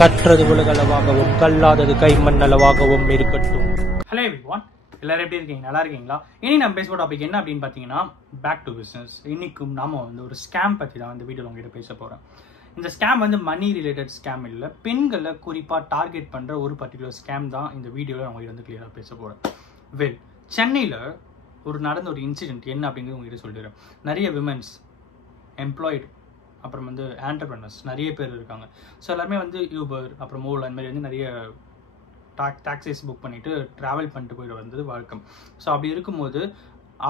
கற்றது உலகளவாகவும் கல்லாதது கைமண்ணளவாகவும் இருக்கட்டும். Hello everyone, எல்லாரும் எப்படி இருக்கீங்க? நல்லா இருக்கீங்களா? இனி நம்ம பேச டாபிக் என்ன அப்படின்னு பார்த்தீங்கன்னா, பேக் டு பிஸ்னஸ். இன்னைக்கும் நாம வந்து ஒரு ஸ்கேம் பற்றி தான் இந்த வீடியோவில் உங்ககிட்ட பேச போகிறோம். இந்த ஸ்கேம் வந்து மணி ரிலேட்டட் ஸ்கேம் இல்லை, பெண்களை குறிப்பாக டார்கெட் பண்ணுற ஒரு பர்டிகுலர் ஸ்கேம் தான் இந்த வீடியோவில் நான் உங்ககிட்ட வந்து கிளியராக பேச போகிறேன். சென்னையில் நடந்த ஒரு இன்சிடென்ட் என்ன அப்படிங்கிறது உங்ககிட்ட சொல்லிடுறேன். நிறைய விமென்ஸ் எம்ப்ளாய்டு, அப்புறம் வந்து ஆண்டர்பிரனர்ஸ் நிறைய பேர் இருக்காங்க. ஸோ எல்லாருமே வந்து யூபர், அப்புறம் ஓலா, அந்த மாதிரி வந்து நிறைய டாக்ஸிஸ் புக் பண்ணிவிட்டு ட்ராவல் பண்ணிட்டு போயிட்டு வந்தது வழக்கம். ஸோ அப்படி இருக்கும்போது,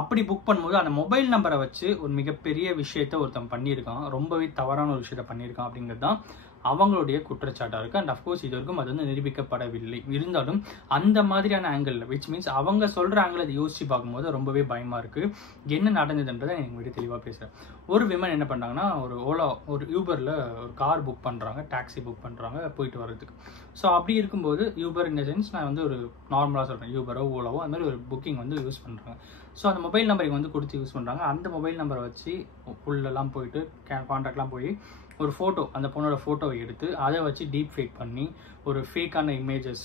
அப்படி புக் பண்ணும்போது அந்த மொபைல் நம்பரை வச்சு ஒரு மிகப்பெரிய விஷயத்த ஒருத்தன் பண்ணியிருக்கான், ரொம்பவே தவறான ஒரு விஷயத்த பண்ணியிருக்கான் அப்படிங்கிறது தான் அவங்களுடைய குற்றச்சாட்டாக இருக்குது. அண்ட் அஃப்கோர்ஸ் இது வரைக்கும் அது வந்து நிரூபிக்கப்படவில்லை. இருந்தாலும் அந்த மாதிரியான ஆங்கிளில், விச் மீன்ஸ் அவங்க சொல்கிற ஆங்கிள் அதை யோசிச்சு பார்க்கும்போது ரொம்பவே பயமாக இருக்குது. என்ன நடந்ததுன்றதை எனக்கு வீட்டு தெளிவாக பேசுகிறேன். ஒரு விமன் என்ன பண்ணுறாங்கன்னா, ஒரு யூபரில் ஒரு கார் புக் பண்ணுறாங்க, டாக்ஸி புக் பண்ணுறாங்க போயிட்டு வர்றதுக்கு. ஸோ அப்படி இருக்கும்போது யூபர் இன் த சென்ஸ் நான் வந்து ஒரு நார்மலாக சொல்கிறேன், யூபரோ ஓலாவோ அந்த மாதிரி ஒரு புக்கிங் வந்து யூஸ் பண்ணுறாங்க. ஸோ அந்த மொபைல் நம்பருக்கு வந்து கொடுத்து யூஸ் பண்ணுறாங்க. அந்த மொபைல் நம்பரை வச்சு உள்ளெல்லாம் போயிட்டு கான்டாக்ட்லாம் போய் ஒரு ஃபோட்டோ, அந்த பொண்ணோட ஃபோட்டோவை எடுத்து அதை வச்சு டீப் ஃபேக் பண்ணி ஒரு ஃபேக்கான இமேஜஸ்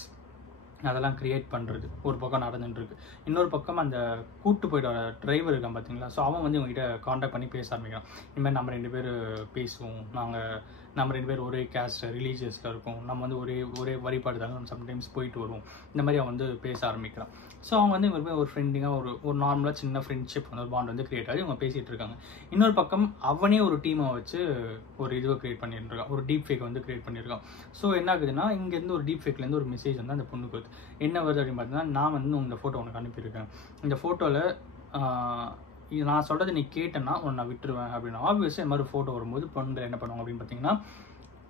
அதெல்லாம் க்ரியேட் பண்ணுறது ஒரு பக்கம் நடந்துட்டுருக்கு. இன்னொரு பக்கம் அந்த கூட்டு போய்ட்டு வர டிரைவர் இருக்கான் பார்த்தீங்களா, ஸோ அவன் வந்து இவங்ககிட்ட காண்டாக்ட் பண்ணி பேச ஆரம்பிக்கிறான். இனிமேல் நம்ம 2 பேர் பேசுவோம், நம்ம 2 பேர் ஒரே கேஸ்ட் ரிலீஜியஸில் இருக்கோம், நம்ம வந்து ஒரே வழிபாடு தாங்க சம்டைம்ஸ் போயிட்டு வருவோம், இந்த மாதிரி அவன் வந்து பேச ஆரம்பிக்கிறான். ஸோ அவங்க வந்து இவங்க ஒரு ஃப்ரெண்டிங்காக ஒரு நார்மலாக சின்ன ஃப்ரெண்ட்ஷிப் வந்து ஒரு பாண்ட் வந்து கிரியேட் ஆகி இவங்க பேசிகிட்டு இருக்காங்க. இன்னொரு பக்கம் அவனே ஒரு டீமை வச்சு ஒரு இதுவை கிரியேட் பண்ணிட்டு இருக்கான், ஒரு டீப் ஃபேக் வந்து கிரியேட் பண்ணியிருக்கான். ஸோ என்ன ஆகுதுன்னா, இங்கேருந்து ஒரு டீப் ஃபேக்லேருந்து ஒரு மெசேஜ் வந்து அந்த பொண்ணுக்கு வருது. என்ன வருது அப்படின்னு பார்த்தீங்கன்னா, நான் வந்து இந்த ஃபோட்டோ உனக்கு அனுப்பியிருக்கேன், இந்த ஃபோட்டோவில் நான் சொல்கிறது நீ கேட்டேன்னா உன்னை நான் விட்டுருவேன் அப்படின்னு. ஆப்வியஸாக இந்த மாதிரி ஃபோட்டோ வரும்போது பெண்கள் என்ன பண்ணுவாங்க அப்படின்னு பார்த்தீங்கன்னா,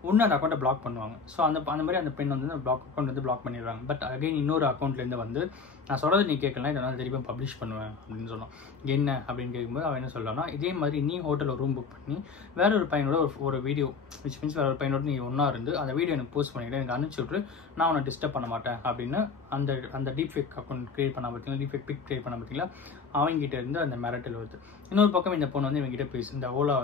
ஒன்று அந்த அக்கௌண்ட்டை பிளாக் பண்ணுவாங்க. ஸோ அந்த மாதிரி அந்த பெண் வந்து அக்கௌண்ட் வந்து பிளாக் பண்ணிடுறாங்க. பட் அகைன் இன்னொரு அக்கௌண்ட்லேருந்து வந்து நான் சொல்கிறது நீ கேட்கலாம், இதை நான் திருப்பி பப்ளிஷ் பண்ணுவேன் அப்படின்னு சொன்னான். என்ன அப்படின்னு கேட்கும்போது அவன் என்ன சொல்லலாம்னா, இதே மாதிரி நீ ஹோட்டலில் ரூம் புக் பண்ணி வேற ஒரு பையனோட ஒரு வீடியோ, விச் மீன்ஸ் வேற ஒரு பையனோட நீ ஒன்றா இருந்து அந்த வீடியோ எனக்கு போஸ்ட் பண்ணிவிட்டு எனக்கு அனுப்பிச்சி விட்ரு, நான் உன்னை டிஸ்டர்ப் பண்ண மாட்டேன் அப்படின்னு அந்த டீப் ஃபேக் அக்கௌண்ட் கிரியேட் பண்ண பார்த்தீங்களா, டீப் ஃபேக் பிக் கிரியேட் பண்ண பார்த்தீங்களா, அவங்ககிட்ட இருந்து அந்த மிரட்டல் வருது. இன்னொரு பக்கம் இந்த பொண்ணு வந்து இவங்ககிட்ட பேசு, இந்த ஓலா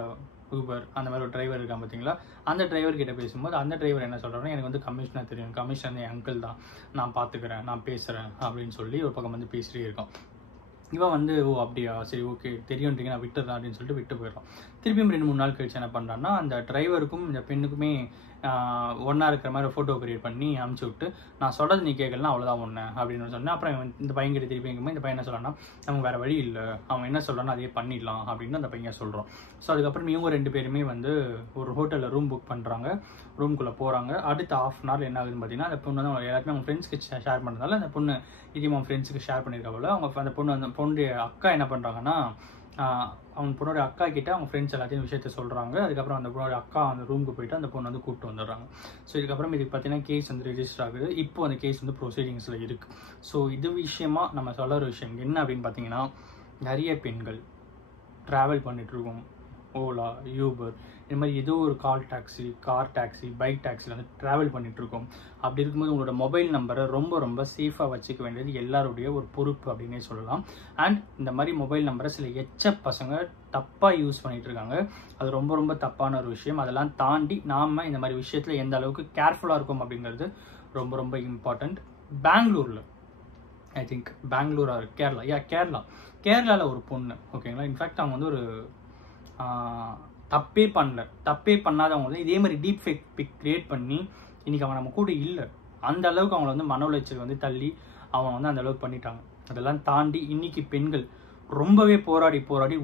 ஊபர் அந்த மாதிரி ஒரு டிரைவர் இருக்கான் பார்த்தீங்களா, அந்த டிரைவர் கிட்ட பேசும்போது அந்த டிரைவர் என்ன சொல்கிறாங்கன்னா, எனக்கு வந்து கமிஷனாக தெரியும், கமிஷன் என் அங்கிள் தான், நான் பார்த்துக்கிறேன், நான் பேசுகிறேன் அப்படின்னு சொல்லி ஒரு பக்கம் வந்து பேசிட்டே இருக்கான். இவன் வந்து ஓ அப்படியா, சரி ஓகே தெரியுன்றீங்க, நான் விட்டுறேன் அப்படின்னு சொல்லிட்டு விட்டு போயிடறான். திருப்பியும் 2-3 நாள் கழிச்சு என்ன பண்ணுறான்னா, அந்த டிரைவருக்கும் இந்த பெண்ணுக்குமே ஒன்றா இருக்கிற மாதிரி ஒரு ஃபோட்டோ கிரியேட் பண்ணி அனுப்பிச்சி விட்டு, நான் சொல்கிறது நீ கேட்கலாம் அவ்வளோதான் ஒன்று அப்படின்னு சொன்னேன். அப்புறம் இந்த பையன் கிட்ட திருப்பி எங்கும்போது இந்த பையன் என்ன சொல்கிறான்னா, நமக்கு வேறு வழி இல்லை, அவன் என்ன சொல்கிறான்னு அதே பண்ணிடலாம் அப்படின்னு அந்த பையன் சொல்கிறான். ஸோ அதுக்கப்புறம் இவங்க 2 பேருமே வந்து ஒரு ஹோட்டலில் ரூம் புக் பண்ணுறாங்க, ரூம்குள்ளே போகிறாங்க. அடுத்த ½ அன் ஹவர் என்ன ஆகுதுன்னு பார்த்தீங்கன்னா, அந்த பொண்ணு வந்து எல்லாருமே அவங்க ஃப்ரெண்ட்ஸ்க்கு ஷேர் பண்ணுறதால அந்த பொண்ணு இதையும் அவன் ஃப்ரெண்ட்ஸுக்கு ஷேர் பண்ணியிருக்காப்புல. அந்த பொண்ணுடைய அக்கா என்ன பண்ணுறாங்கன்னா, அவங்க பொண்ணோட அக்கா கிட்ட அவங்க ஃப்ரெண்ட்ஸ் எல்லாத்தையும் விஷயத்த சொல்கிறாங்க. அதுக்கப்புறம் அந்த பொண்ணோட அக்கா அந்த ரூமுக்கு போயிட்டு அந்த பொண்ணு வந்து கூப்பிட்டு வந்துடுறாங்க. ஸோ இதுக்கப்புறம் இதுக்கு பார்த்தீங்கன்னா கேஸ் வந்து ரெஜிஸ்டர் ஆகுது. இப்போ அந்த கேஸ் வந்து ப்ரொசீடிங்ஸில் இருக்குது. ஸோ இது விஷயமா நம்ம சொல்ல ஒரு விஷயம் என்ன அப்படின்னு பார்த்தீங்கன்னா, நிறைய பெண்கள் ட்ராவல் பண்ணிகிட்ருக்கோம், ஓலா, யூபர், இந்த மாதிரி ஏதோ ஒரு கார் டாக்ஸி, பைக் டாக்ஸியில் வந்து ட்ராவல் பண்ணிகிட்ருக்கோம். அப்படி இருக்கும்போது உங்களோட மொபைல் நம்பரை ரொம்ப ரொம்ப சேஃபாக வச்சுக்க வேண்டியது எல்லாருடைய ஒரு பொறுப்பு அப்படின்னே சொல்லலாம். அண்ட் இந்த மாதிரி மொபைல் நம்பரை சில பசங்க தப்பாக யூஸ் பண்ணிகிட்டு இருக்காங்க. அது ரொம்ப ரொம்ப தப்பான ஒரு விஷயம். அதெல்லாம் தாண்டி நாம் இந்த மாதிரி விஷயத்தில் எந்த அளவுக்கு கேர்ஃபுல்லாக இருக்கும் அப்படிங்கிறது ரொம்ப ரொம்ப இம்பார்ட்டண்ட். பெங்களூரில், ஐ திங்க் பெங்களூரா கேரளாவில் ஒரு பொண்ணு, ஓகேங்களா, இன்ஃபேக்ட் அவங்க வந்து ஒரு தப்பே பண்ணாதவங்க வந்து இதே மாதிரி டீப் ஃபேக் பிக் கிரியேட் பண்ணி இன்றைக்கி அவன் நம்ம கூட இல்லை, அந்த அளவுக்கு அவங்கள வந்து மன உளைச்சல் வந்து தள்ளி அவங்க வந்து அந்த அளவுக்கு பண்ணிட்டாங்க. அதெல்லாம் தாண்டி இன்றைக்கி பெண்கள் ரொம்பவே போராடி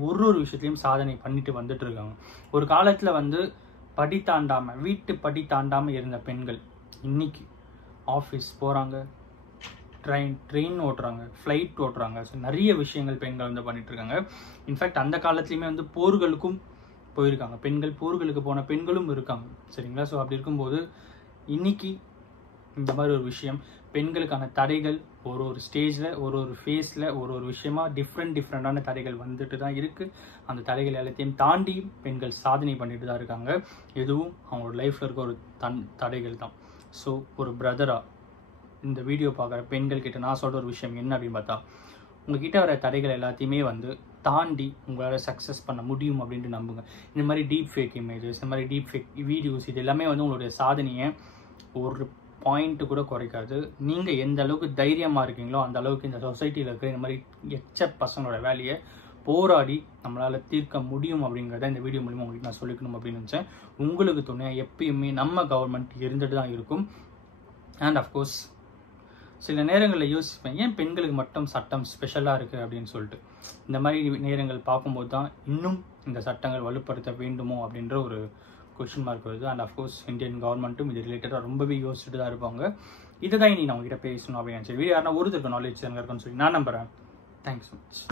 ஒரு விஷயத்துலையும் சாதனை பண்ணிட்டு வந்துட்டு இருக்காங்க. ஒரு காலத்தில் வந்து வீட்டு படி தாண்டாமல் இருந்த பெண்கள் இன்னைக்கு ஆஃபீஸ் போகிறாங்க, ட்ரெயின் ஓட்டுறாங்க, ஃப்ளைட் ஓட்டுறாங்க. ஸோ நிறைய விஷயங்கள் பெண்கள் வந்து பண்ணிட்டு இருக்காங்க. இன்ஃபேக்ட் அந்த காலத்துலேயுமே வந்து போர்களுக்கும் போயிருக்காங்க பெண்கள், போர்களுக்கு போன பெண்களும் இருக்காங்க, சரிங்களா. ஸோ அப்படி இருக்கும்போது இன்னைக்கு இந்த மாதிரி ஒரு விஷயம், பெண்களுக்கான தடைகள் ஒரு ஸ்டேஜில் ஒரு ஃபேஸில் ஒரு விஷயமா டிஃப்ரெண்டான தடைகள் வந்துட்டு தான் இருக்குது. அந்த தடைகள் எல்லாத்தையும் தாண்டி பெண்கள் சாதனை பண்ணிட்டு தான் இருக்காங்க. எதுவும் அவங்களோட லைஃப்பில் இருக்க ஒரு தடைகள் தான். ஸோ ஒரு பிரதராக இந்த வீடியோ பார்க்குற பெண்கள் கிட்ட நான் சொல்கிற ஒரு விஷயம் என்ன அப்படின்னு பார்த்தா, உங்ககிட்ட வர தடைகள் எல்லாத்தையுமே வந்து தாண்டி உங்களால் சக்ஸஸ் பண்ண முடியும் அப்படின்ட்டு நம்புங்க. இந்த மாதிரி டீப் ஃபேக் இமேஜஸ், இந்த மாதிரி டீப் ஃபேக் வீடியோஸ், இது எல்லாமே வந்து உங்களுடைய சாதனையை ஒரு பாயிண்ட்டு கூட குறைக்காது. நீங்கள் எந்த அளவுக்கு தைரியமாக இருக்கீங்களோ அந்த அளவுக்கு இந்த சொசைட்டியில் இருக்கிற இந்த மாதிரி பசங்களோட வேலையை போராடி நம்மளால் தீர்க்க முடியும் அப்படிங்கிறத இந்த வீடியோ மூலிமா உங்களுக்கு நான் சொல்லிக்கணும் அப்படின்னு நினச்சேன். உங்களுக்கு துணையாக எப்பயுமே நம்ம கவர்மெண்ட் இருந்துட்டு தான் இருக்கும். அண்ட் அஃப்கோர்ஸ் சில நேரங்களில் யோசிப்பேன், ஏன் பெண்களுக்கு மட்டும் சட்டம் ஸ்பெஷலாக இருக்குது அப்படின்னு சொல்லிட்டு. இந்த மாதிரி நேரங்கள் பார்க்கும்போது தான் இன்னும் இந்த சட்டங்கள் வலுப்படுத்த வேண்டுமோ அப்படின்ற ஒரு கொஷின் மார்க் வருது. அண்ட் அஃப்கோர்ஸ் இந்தியன் கவர்மெண்ட்டும் இது ரிலேட்டடாக ரொம்பவே யோசிச்சுட்டு தான் இருப்பாங்க. இதை தான் இனி நான் உங்ககிட்ட பேசணும் அப்படின்னு நினச்சேன். வீடியோ யாருன்னா ஒருத்தருக்கு நாலேஜ் இருக்குன்னு சொல்லி நான் நம்புகிறேன். Thanks so much.